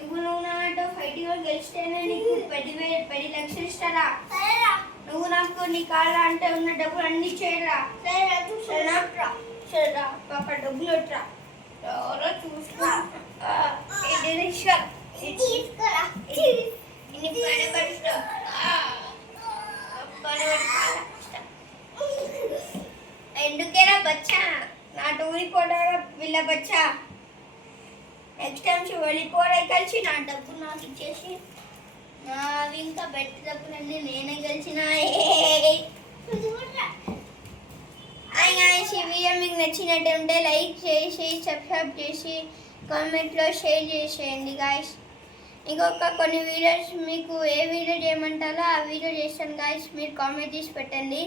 ఇప్పుడు నువ్వు నాతో ఫైటింగ్ గెలిస్తేనే నీకు 10,000 10 లక్షలు ఇస్తారా? నువ్వు నాకు నీ కాళ్ళ అంటే ఉన్న డబ్బులు అన్ని చేయరా? సరేరా పాప డబ్బులు వచ్చా ఎవరో చూసుకురా ఎందుకేరా బచ్చా నా ఊరిపోడా వీళ్ళ బచ్చా నెక్స్ట్ టైం వెళ్ళిపోవడం కలిసి నా డబ్బు నాకు ఇచ్చేసి అవి ఇంకా బెట్ట డబ్బులన్నీ నేనే గెలిచిన. ఈ వీడియో మీకు నచ్చినట్టుంటే లైక్ చేసి సబ్స్క్రైబ్ చేసి కామెంట్లో షేర్ చేసేయండి గాయస్. ఇంకొక కొన్ని వీడియోస్ మీకు ఏ వీడియో చేయమంటారో ఆ వీడియో చేస్తాను గాయస్, మీరు కామెంట్ చేసి పెట్టండి.